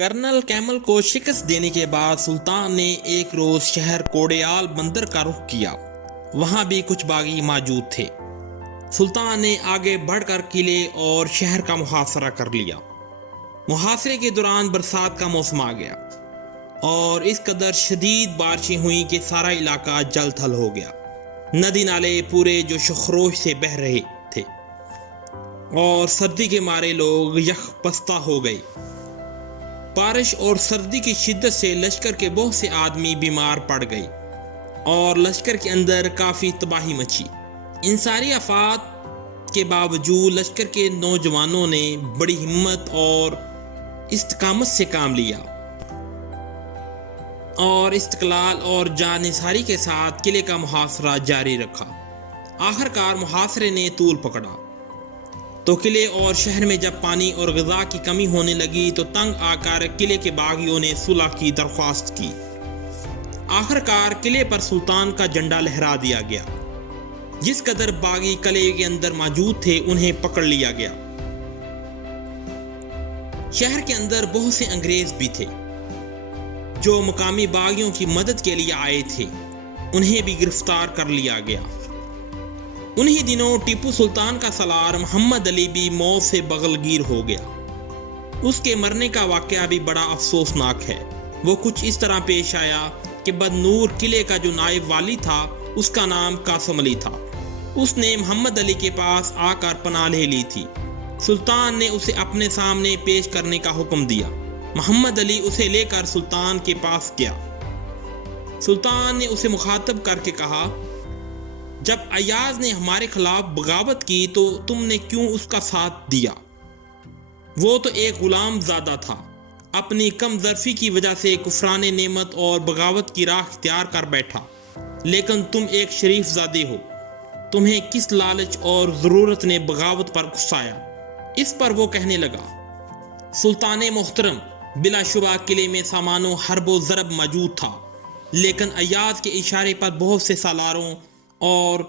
Colonel camel کو شکست دینے کے بعد سلطان نے ایک روز شہر کوڑیال بندر کا رخ کیا۔ وہاں بھی کچھ باغی موجود تھے۔ سلطان نے آگے بڑھ کر قلعے اور شہر کا محاصرہ کر لیا۔ محاصرے کے دوران برسات کا موسم آ گیا اور اس قدر شدید بارشیں ہوئیں کہ سارا علاقہ جل تھل ہو گیا۔ ندی نالے پورے جوش و خروش سے بہہ رہے تھے اور سردی کے مارے لوگ یخ پستہ ہو گئے۔ بارش اور سردی کی شدت سے لشکر کے بہت سے آدمی بیمار پڑ گئے اور لشکر کے اندر کافی تباہی مچی۔ ان ساری آفات کے باوجود لشکر کے نوجوانوں نے بڑی ہمت اور استقامت سے کام لیا اور استقلال اور جانثاری کے ساتھ قلعے کا محاصرہ جاری رکھا۔ آخرکار محاصرے نے طول پکڑا تو قلعے اور شہر میں جب پانی اور غذا کی کمی ہونے لگی تو تنگ آ کر قلعے کے باغیوں نے صلح کی درخواست کی۔ آخرکار قلعے پر سلطان کا جھنڈا لہرا دیا گیا۔ جس قدر باغی قلعے کے اندر موجود تھے انہیں پکڑ لیا گیا۔ شہر کے اندر بہت سے انگریز بھی تھے جو مقامی باغیوں کی مدد کے لیے آئے تھے، انہیں بھی گرفتار کر لیا گیا۔ انہی دنوں ٹیپو سلطان کا سالار محمد علی بھی موت سے بغلگیر ہو گیا۔ اس کے مرنے کا واقعہ بھی بڑا افسوسناک ہے۔ وہ کچھ اس طرح پیش آیا کہ بدنور قلعے کا جو نائب والی تھا اس کا نام قاسم علی تھا۔ اس نے محمد علی کے پاس آ کر پناہ لے لی تھی۔ سلطان نے اسے اپنے سامنے پیش کرنے کا حکم دیا۔ محمد علی اسے لے کر سلطان کے پاس گیا۔ سلطان نے اسے مخاطب کر کے کہا، جب ایاز نے ہمارے خلاف بغاوت کی تو تم نے کیوں اس کا ساتھ دیا؟ وہ تو ایک غلام زادہ تھا، اپنی کم ظرفی کی وجہ سے کفران نعمت اور بغاوت کی راہ اختیار کر بیٹھا، لیکن تم ایک شریف زادے ہو، تمہیں کس لالچ اور ضرورت نے بغاوت پر اکسایا؟ اس پر وہ کہنے لگا، سلطان محترم، بلا شبہ قلعے میں سامان و حرب و ضرب موجود تھا، لیکن ایاز کے اشارے پر بہت سے سالاروں اور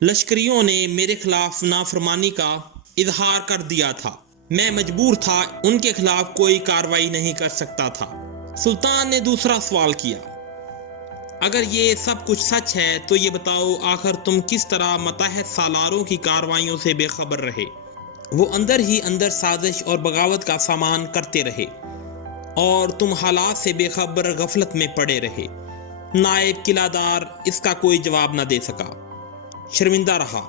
لشکریوں نے میرے خلاف نافرمانی کا اظہار کر دیا تھا۔ میں مجبور تھا، ان کے خلاف کوئی کارروائی نہیں کر سکتا تھا۔ سلطان نے دوسرا سوال کیا، اگر یہ سب کچھ سچ ہے تو یہ بتاؤ آخر تم کس طرح متحد سالاروں کی کارروائیوں سے بے خبر رہے؟ وہ اندر ہی اندر سازش اور بغاوت کا سامان کرتے رہے اور تم حالات سے بے خبر غفلت میں پڑے رہے۔ نائب قلعہ دار اس کا کوئی جواب نہ دے سکا، شرمندہ رہا۔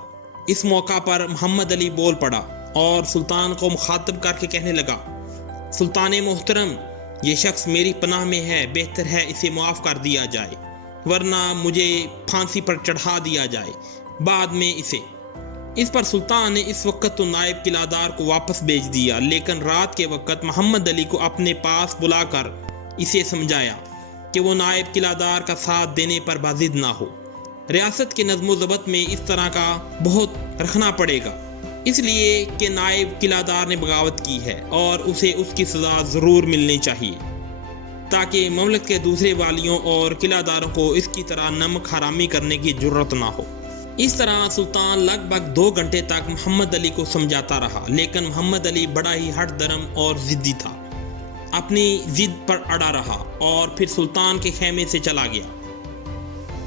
اس موقع پر محمد علی بول پڑا اور سلطان کو مخاطب کر کے کہنے لگا، سلطان محترم، یہ شخص میری پناہ میں ہے، بہتر ہے اسے معاف کر دیا جائے، ورنہ مجھے پھانسی پر چڑھا دیا جائے بعد میں اسے۔ اس پر سلطان نے اس وقت تو نائب قلعہ دار کو واپس بھیج دیا، لیکن رات کے وقت محمد علی کو اپنے پاس بلا کر اسے سمجھایا کہ وہ نائب قلعہ دار کا ساتھ دینے پر بازد نہ ہو۔ ریاست کے نظم و ضبط میں اس طرح کا بہت رکھنا پڑے گا، اس لیے کہ نائب قلعہ دار نے بغاوت کی ہے اور اسے اس کی سزا ضرور ملنی چاہیے، تاکہ مملکت کے دوسرے والیوں اور قلعہ داروں کو اس کی طرح نمک حرامی کرنے کی جرت نہ ہو۔ اس طرح سلطان لگ بھگ 2 گھنٹے تک محمد علی کو سمجھاتا رہا، لیکن محمد علی بڑا ہی ہٹ درم اور ضدی تھا، اپنی ضد پر اڑا رہا اور پھر سلطان کے خیمے سے چلا گیا۔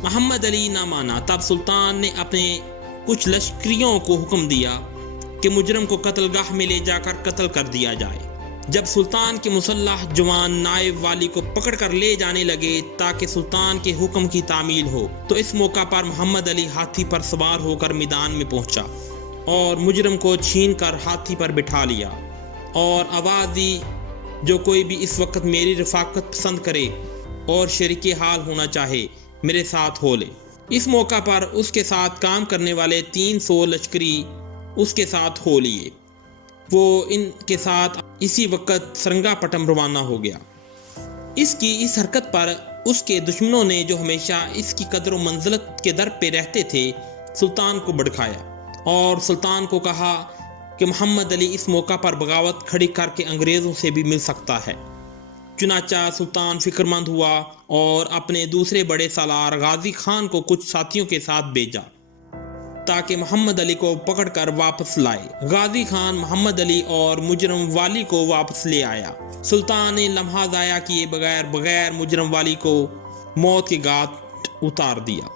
محمد علی نہ مانا۔ تب سلطان نے اپنے کچھ لشکریوں کو حکم دیا کہ مجرم کو قتل گاہ میں لے جا کر قتل کر دیا جائے۔ جب سلطان کے مسلح جوان نائب والی کو پکڑ کر لے جانے لگے تاکہ سلطان کے حکم کی تعمیل ہو تو اس موقع پر محمد علی ہاتھی پر سوار ہو کر میدان میں پہنچا اور مجرم کو چھین کر ہاتھی پر بٹھا لیا اور آواز دی، جو کوئی بھی اس وقت میری رفاقت پسند کرے اور شریک حال ہونا چاہے میرے ساتھ ہو لے۔ اس موقع پر اس کے ساتھ کام کرنے والے 300 لشکری اس کے ساتھ ہو لیے۔ وہ ان کے ساتھ اسی وقت سرنگا پٹم روانہ ہو گیا۔ اس حرکت پر اس کے دشمنوں نے، جو ہمیشہ اس کی قدر و منزلت کے در پہ رہتے تھے، سلطان کو بھڑکایا اور سلطان کو کہا کہ محمد علی اس موقع پر بغاوت کھڑی کر کے انگریزوں سے بھی مل سکتا ہے۔ چنانچہ سلطان فکر مند ہوا اور اپنے دوسرے بڑے سالار غازی خان کو کچھ ساتھیوں کے ساتھ بھیجا۔ تاکہ محمد علی کو پکڑ کر واپس لائے۔ غازی خان محمد علی اور مجرم والی کو واپس لے آیا۔ سلطان نے لمحہ ضائع کیے بغیر مجرم والی کو موت کے گھاٹ اتار دیا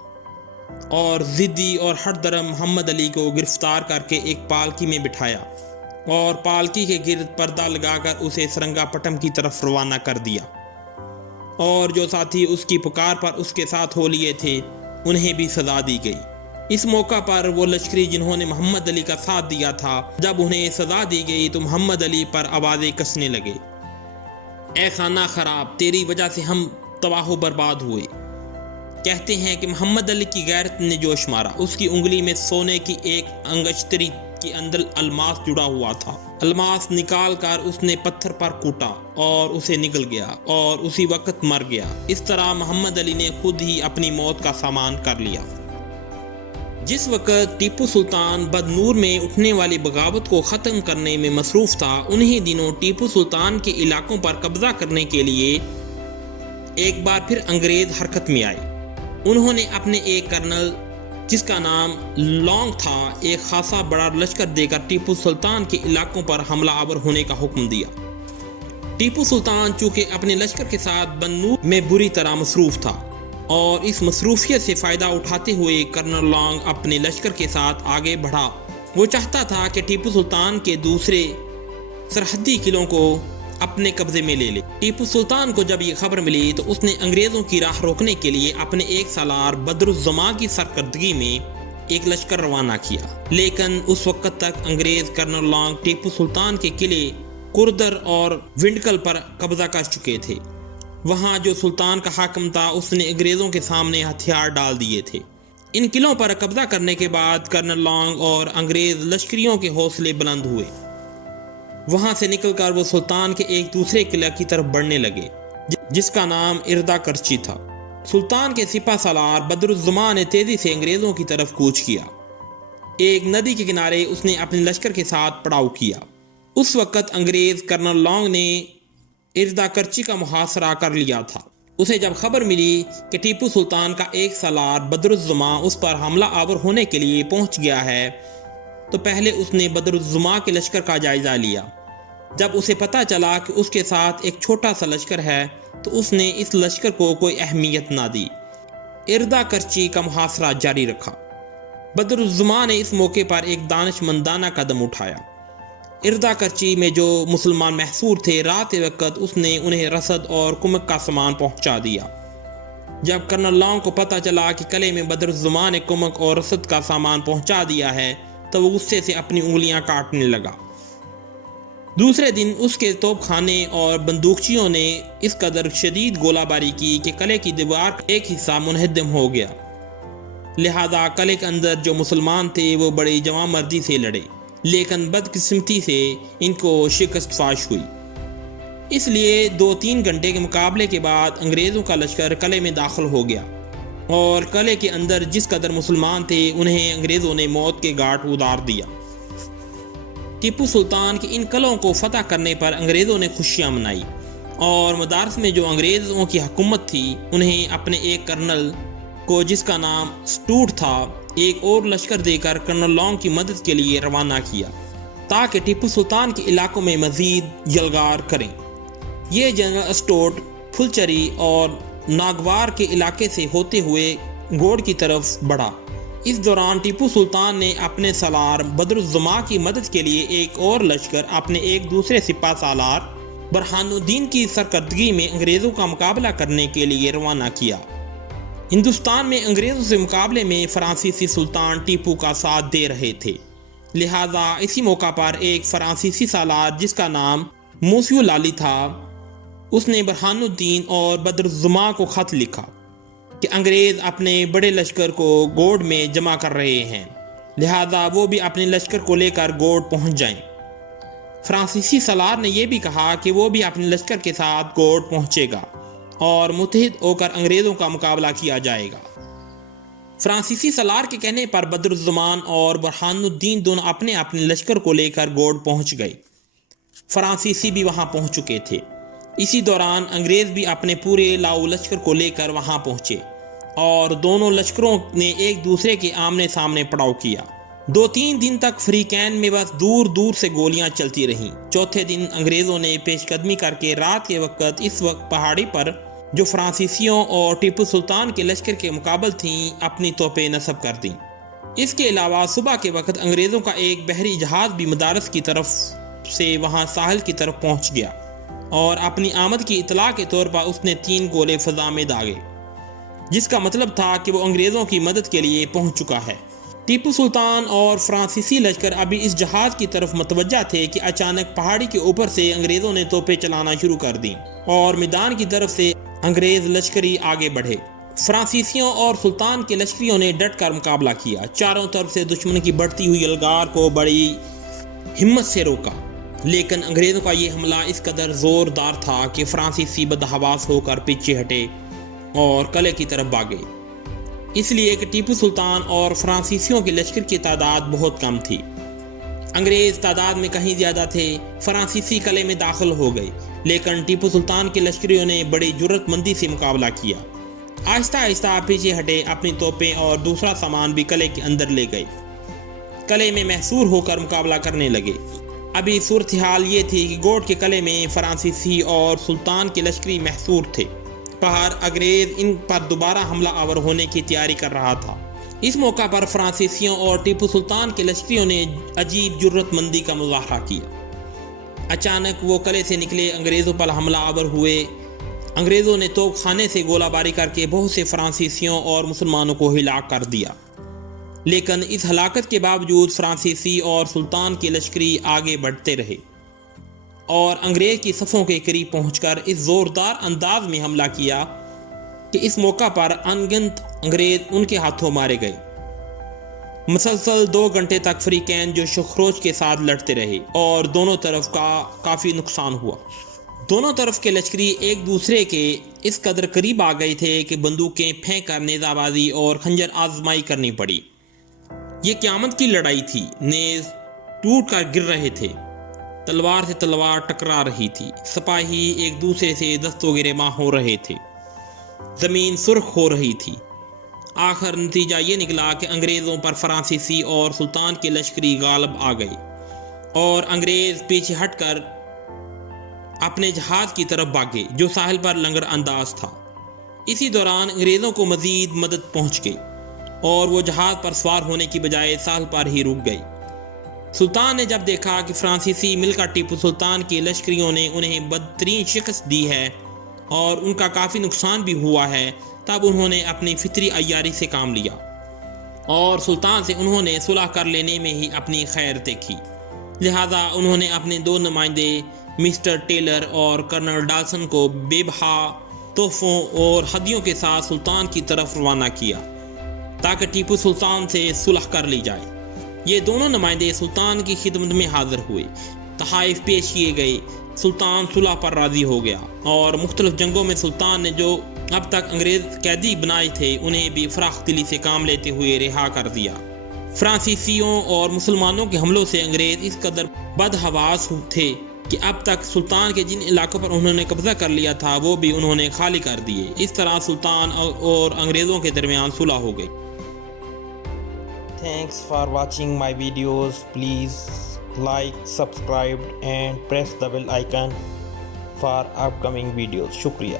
اور ضدی اور ہٹ درم محمد علی کو گرفتار کر کے ایک پالکی میں بٹھایا اور پالکی کے گرد پردہ لگا کر اسے سرنگا پٹم کی طرف روانہ کر دیا، اور جو ساتھی اس کی پکار پر اس کے ساتھ ہو لیے تھے انہیں بھی سزا دی گئی۔ اس موقع پر وہ لشکری جنہوں نے محمد علی کا ساتھ دیا تھا، جب انہیں سزا دی گئی تو محمد علی پر آوازیں کسنے لگے، اے خانہ خراب، تیری وجہ سے ہم تباہ و برباد ہوئے۔ کہتے ہیں کہ محمد علی کی غیرت نے جوش مارا، اس کی انگلی میں سونے کی ایک انگشتری کے اندر الماس جڑا ہوا تھا۔ الماس نکال کر اس نے پتھر پر کوٹا اور اسے نکل گیا اور اسی وقت مر گیا۔ اس طرح محمد علی نے خود ہی اپنی موت کا سامان کر لیا۔ جس وقت ٹیپو سلطان بدنور میں اٹھنے والی بغاوت کو ختم کرنے میں مصروف تھا، انہی دنوں ٹیپو سلطان کے علاقوں پر قبضہ کرنے کے لیے ایک بار پھر انگریز حرکت میں آئے۔ انہوں نے اپنے ایک کرنل جس کا نام لانگ تھا ایک خاصا بڑا لشکر دے کر ٹیپو سلطان کے علاقوں پر حملہ آور ہونے کا حکم دیا۔ ٹیپو سلطان چونکہ اپنے لشکر کے ساتھ بنور میں بری طرح مصروف تھا، اور اس مصروفیت سے فائدہ اٹھاتے ہوئے کرنل لانگ اپنے لشکر کے ساتھ آگے بڑھا۔ وہ چاہتا تھا کہ ٹیپو سلطان کے دوسرے سرحدی قلعوں کو اپنے قبضے میں لے لے۔ ٹیپو سلطان کو جب یہ خبر ملی تو اس نے انگریزوں کی راہ روکنے کے لیے اپنے ایک سالار بدر الزماں کی سرکردگی میں ایک لشکر روانہ کیا، لیکن اس وقت تک انگریز کرنل لانگ ٹیپو سلطان کے قلعے کردر اور ونڈکل پر قبضہ کر چکے تھے۔ وہاں جو سلطان کا حاکم تھا اس نے انگریزوں کے سامنے ہتھیار ڈال دیے تھے۔ ان قلعوں پر قبضہ کرنے کے بعد کرنل لانگ اور انگریز لشکریوں کے حوصلے بلند ہوئے۔ وہاں سے نکل کر وہ سلطان کے ایک دوسرے قلعہ کی طرف بڑھنے لگے جس کا نام اردا کرچی تھا۔ سلطان کے سپہ سالار بدر الزماں نے تیزی سے انگریزوں کی طرف کوچ کیا۔ ایک ندی کے کنارے اس نے اپنے لشکر کے ساتھ پڑاؤ کیا۔ اس وقت انگریز کرنل لانگ نے اردا کرچی کا محاصرہ کر لیا تھا۔ اسے جب خبر ملی کہ ٹیپو سلطان کا ایک سالار بدر الزماں اس پر حملہ آور ہونے کے لیے پہنچ گیا ہے، تو پہلے اس نے بدر الزماں کے لشکر کا جائزہ لیا۔ جب اسے پتہ چلا کہ اس کے ساتھ ایک چھوٹا سا لشکر ہے تو اس نے اس لشکر کو کوئی اہمیت نہ دی، اردا کرچی کا محاصرہ جاری رکھا۔ بدر الزماں نے اس موقع پر ایک دانش مندانہ قدم اٹھایا۔ اردا کرچی میں جو مسلمان محصور تھے، رات وقت اس نے انہیں رسد اور کمک کا سامان پہنچا دیا۔ جب کرنل لانگ کو پتہ چلا کہ قلعے میں بدر الزماں نے کمک اور رسد کا سامان پہنچا دیا ہے تو وہ غصے سے اپنی انگلیاں کاٹنے لگا۔ دوسرے دن اس کے توپ خانے اور بندوقچیوں نے اس قدر شدید گولہ باری کی کہ قلعے کی دیوار کا ایک حصہ منہدم ہو گیا۔ لہذا قلعے کے اندر جو مسلمان تھے وہ بڑی جواں مردی سے لڑے، لیکن بدقسمتی سے ان کو شکست فاش ہوئی۔ اس لیے 2-3 گھنٹے کے مقابلے کے بعد انگریزوں کا لشکر قلعے میں داخل ہو گیا، اور قلعے کے اندر جس قدر مسلمان تھے انہیں انگریزوں نے موت کے گھاٹ اتار دیا۔ ٹیپو سلطان کی ان قلعوں کو فتح کرنے پر انگریزوں نے خوشیاں منائی، اور مدارس میں جو انگریزوں کی حکومت تھی انہیں اپنے ایک کرنل کو جس کا نام سٹوٹ تھا ایک اور لشکر دے کر کرنل لانگ کی مدد کے لیے روانہ کیا تاکہ ٹیپو سلطان کے علاقوں میں مزید یلغار کریں۔ یہ جنرل اسٹوٹ پھلچری اور ناگوار کے علاقے سے ہوتے ہوئے گوڑ کی طرف بڑھا۔ اس دوران ٹیپو سلطان نے اپنے سالار بدر الزماں کی مدد کے لیے ایک اور لشکر اپنے ایک دوسرے سپہ سالار برہان الدین کی سرکردگی میں انگریزوں کا مقابلہ کرنے کے لیے روانہ کیا۔ ہندوستان میں انگریزوں سے مقابلے میں فرانسیسی سلطان ٹیپو کا ساتھ دے رہے تھے، لہذا اسی موقع پر ایک فرانسیسی سالار جس کا نام موسیو لالی تھا، اس نے برہان الدین اور بدر الزماں کو خط لکھا کہ انگریز اپنے بڑے لشکر کو گوڑ میں جمع کر رہے ہیں، لہذا وہ بھی اپنے لشکر کو لے کر گوڑ پہنچ جائیں۔ فرانسیسی سالار نے یہ بھی کہا کہ وہ بھی اپنے لشکر کے ساتھ گوڑ پہنچے گا اور متحد ہو کر انگریزوں کا مقابلہ کیا جائے گا۔ فرانسیسی سالار کے کہنے پر بدر الزمان اور برہان الدین دونوں اپنے اپنے لشکر کو لے کر گوڑ پہنچ گئے۔ فرانسیسی بھی وہاں پہنچ چکے تھے۔ اسی دوران انگریز بھی اپنے پورے لاؤ لشکر کو لے کر وہاں پہنچے۔ اور دونوں لشکروں نے ایک دوسرے کے آمنے سامنے پڑاؤ کیا۔ 2-3 دن تک فریقین میں بس دور دور سے گولیاں چلتی رہیں۔ چوتھے دن انگریزوں نے پیش قدمی کر کے رات کے وقت اس وقت پہاڑی پر جو فرانسیسیوں اور ٹیپو سلطان کے لشکر کے مقابل تھیں اپنی توپیں نصب کر دیں۔ اس کے علاوہ صبح کے وقت انگریزوں کا ایک بحری جہاز بھی مدارس کی طرف سے وہاں ساحل کی طرف پہنچ گیا اور اپنی آمد کی اطلاع کے طور پر اس نے 3 گولے فضا میں داغے، جس کا مطلب تھا کہ وہ انگریزوں کی مدد کے لیے پہنچ چکا ہے۔ ٹیپو سلطان اور فرانسیسی لشکر ابھی اس جہاز کی طرف متوجہ تھے کہ اچانک پہاڑی کے اوپر سے انگریزوں نے توپیں چلانا شروع کر دیں اور میدان کی طرف سے انگریز لشکری آگے بڑھے۔ فرانسیسیوں اور سلطان کے لشکریوں نے ڈٹ کر مقابلہ کیا، چاروں طرف سے دشمن کی بڑھتی ہوئی یلغار کو بڑی ہمت سے روکا، لیکن انگریزوں کا یہ حملہ اس قدر زوردار تھا کہ فرانسیسی بدحواس ہو کر پیچھے ہٹے اور قلعے کی طرف بھاگے، اس لیے کہ ٹیپو سلطان اور فرانسیسیوں کے لشکر کی تعداد بہت کم تھی۔ انگریز تعداد میں کہیں زیادہ تھے۔ فرانسیسی قلعے میں داخل ہو گئے، لیکن ٹیپو سلطان کے لشکریوں نے بڑی جرأت مندی سے مقابلہ کیا، آہستہ آہستہ پیچھے ہٹے، اپنی توپیں اور دوسرا سامان بھی قلعے کے اندر لے گئے، قلعے میں محصور ہو کر مقابلہ کرنے لگے۔ ابھی صورتحال یہ تھی کہ گوٹ کے قلعے میں فرانسیسی اور سلطان کے لشکری محصور تھے، باہر انگریز ان پر دوبارہ حملہ آور ہونے کی تیاری کر رہا تھا۔ اس موقع پر فرانسیسیوں اور ٹیپو سلطان کے لشکریوں نے عجیب جرأت مندی کا مظاہرہ کیا۔ اچانک وہ قلعے سے نکلے، انگریزوں پر حملہ آور ہوئے۔ انگریزوں نے توپ خانے سے گولہ باری کر کے بہت سے فرانسیسیوں اور مسلمانوں کو ہلاک کر دیا، لیکن اس ہلاکت کے باوجود فرانسیسی اور سلطان کے لشکری آگے بڑھتے رہے اور انگریز کی صفوں کے قریب پہنچ کر اس زوردار انداز میں حملہ کیا کہ اس موقع پر انگنت انگریز ان کے ہاتھوں مارے گئے۔ مسلسل 2 گھنٹے تک فریقین جو شخروش کے ساتھ لڑتے رہے اور دونوں طرف کا کافی نقصان ہوا۔ دونوں طرف کے لشکری ایک دوسرے کے اس قدر قریب آ گئے تھے کہ بندوقیں پھینک کر نیزہ بازی اور خنجر آزمائی کرنی پڑی۔ یہ قیامت کی لڑائی تھی، نیز ٹوٹ کر گر رہے تھے، تلوار سے تلوار ٹکرا رہی تھی، سپاہی ایک دوسرے سے دست و گریباں ہو رہے تھے، زمین سرخ ہو رہی تھی۔ آخر نتیجہ یہ نکلا کہ انگریزوں پر فرانسیسی اور سلطان کے لشکری غالب آ گئے اور انگریز پیچھے ہٹ کر اپنے جہاز کی طرف بھاگے جو ساحل پر لنگر انداز تھا۔ اسی دوران انگریزوں کو مزید مدد پہنچ گئی اور وہ جہاز پر سوار ہونے کی بجائے ساحل پر ہی رک گئی۔ سلطان نے جب دیکھا کہ فرانسیسی مل کر ٹیپو سلطان کے لشکریوں نے انہیں بدترین شکست دی ہے اور ان کا کافی نقصان بھی ہوا ہے، تب انہوں نے اپنی فطری عیاری سے کام لیا اور سلطان سے انہوں نے صلح کر لینے میں ہی اپنی خیر دیکھی۔ لہذا انہوں نے اپنے 2 نمائندے مسٹر ٹیلر اور کرنل ڈالسن کو بے بہا تحفوں اور ہدیوں کے ساتھ سلطان کی طرف روانہ کیا تاکہ ٹیپو سلطان سے صلح کر لی جائے۔ یہ دونوں نمائندے سلطان کی خدمت میں حاضر ہوئے، تحائف پیش کیے گئے، سلطان صلح پر راضی ہو گیا اور مختلف جنگوں میں سلطان نے جو اب تک انگریز قیدی بنائے تھے انہیں بھی فراخ دلی سے کام لیتے ہوئے رہا کر دیا۔ فرانسیسیوں اور مسلمانوں کے حملوں سے انگریز اس قدر بدحواس تھے کہ اب تک سلطان کے جن علاقوں پر انہوں نے قبضہ کر لیا تھا وہ بھی انہوں نے خالی کر دیے۔ اس طرح سلطان اور انگریزوں کے درمیان صلح ہو گئی۔ Thanks for watching my videos. Please like, subscribe and press the bell icon for upcoming videos. Shukriya.